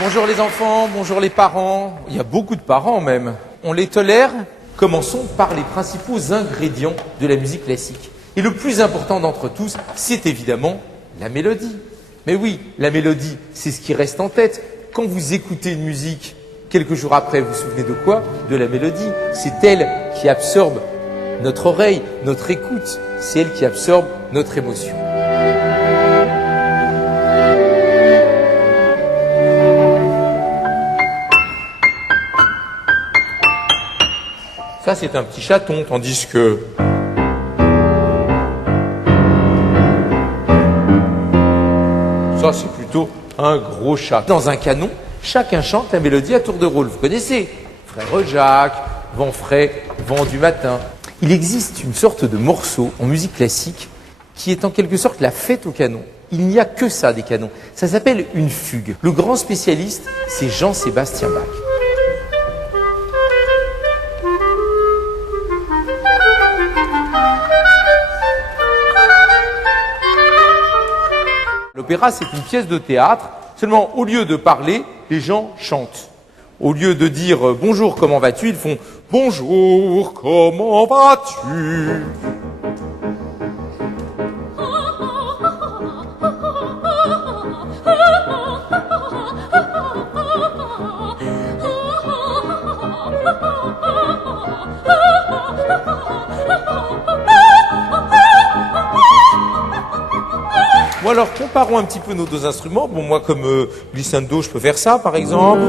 Bonjour les enfants, bonjour les parents. Il y a beaucoup de parents même. On les tolère. Commençons par les principaux ingrédients de la musique classique. Et le plus important d'entre tous, c'est évidemment la mélodie. Mais oui, la mélodie, c'est ce qui reste en tête. Quand vous écoutez une musique, quelques jours après, vous vous souvenez de quoi? De la mélodie. C'est elle qui absorbe notre oreille, notre écoute. C'est elle qui absorbe notre émotion. Ça, c'est un petit chaton, tandis que... ça, c'est plutôt un gros chat. Dans un canon, chacun chante la mélodie à tour de rôle. Vous connaissez Frère Jacques, Vent frais, Vent du matin. Il existe une sorte de morceau en musique classique qui est en quelque sorte la fête au canon. Il n'y a que ça, des canons. Ça s'appelle une fugue. Le grand spécialiste, c'est Jean-Sébastien Bach. L'opéra, c'est une pièce de théâtre. Seulement, au lieu de parler, les gens chantent. Au lieu de dire « Bonjour, comment vas-tu ?», ils font « Bonjour, comment vas-tu ?» Ou alors, comparons un petit peu nos deux instruments. Bon, moi, comme glissando, je peux faire ça, par exemple.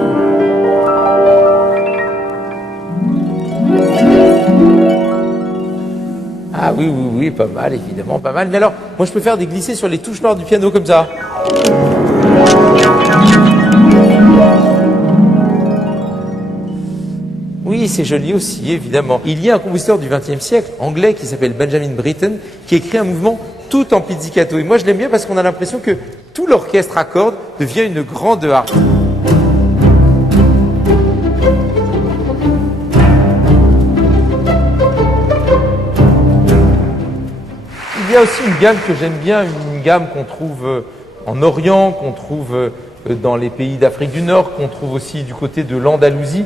Ah oui, oui, oui, pas mal, évidemment, pas mal. Mais alors, moi, je peux faire des glissés sur les touches noires du piano, comme ça. Oui, c'est joli aussi, évidemment. Il y a un compositeur du XXe siècle, anglais, qui s'appelle Benjamin Britten, qui écrit un mouvement tout en pizzicato. Et moi, je l'aime bien parce qu'on a l'impression que tout l'orchestre à cordes devient une grande harpe. Il y a aussi une gamme que j'aime bien, une gamme qu'on trouve en Orient, qu'on trouve dans les pays d'Afrique du Nord, qu'on trouve aussi du côté de l'Andalousie.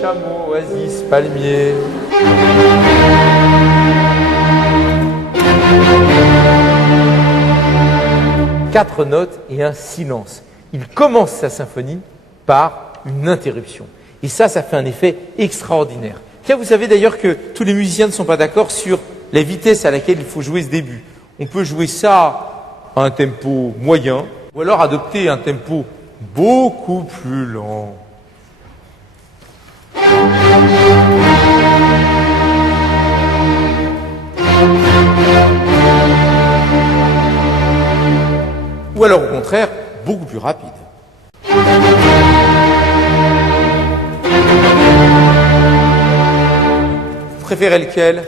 Chameau, oasis, palmier. Quatre notes et un silence. Il commence sa symphonie par une interruption. Et ça fait un effet extraordinaire. Tiens, vous savez d'ailleurs que tous les musiciens ne sont pas d'accord sur la vitesse à laquelle il faut jouer ce début. On peut jouer ça à un tempo moyen, ou alors adopter un tempo beaucoup plus lent. Ou alors au contraire, beaucoup plus rapide. Vous préférez lequel ?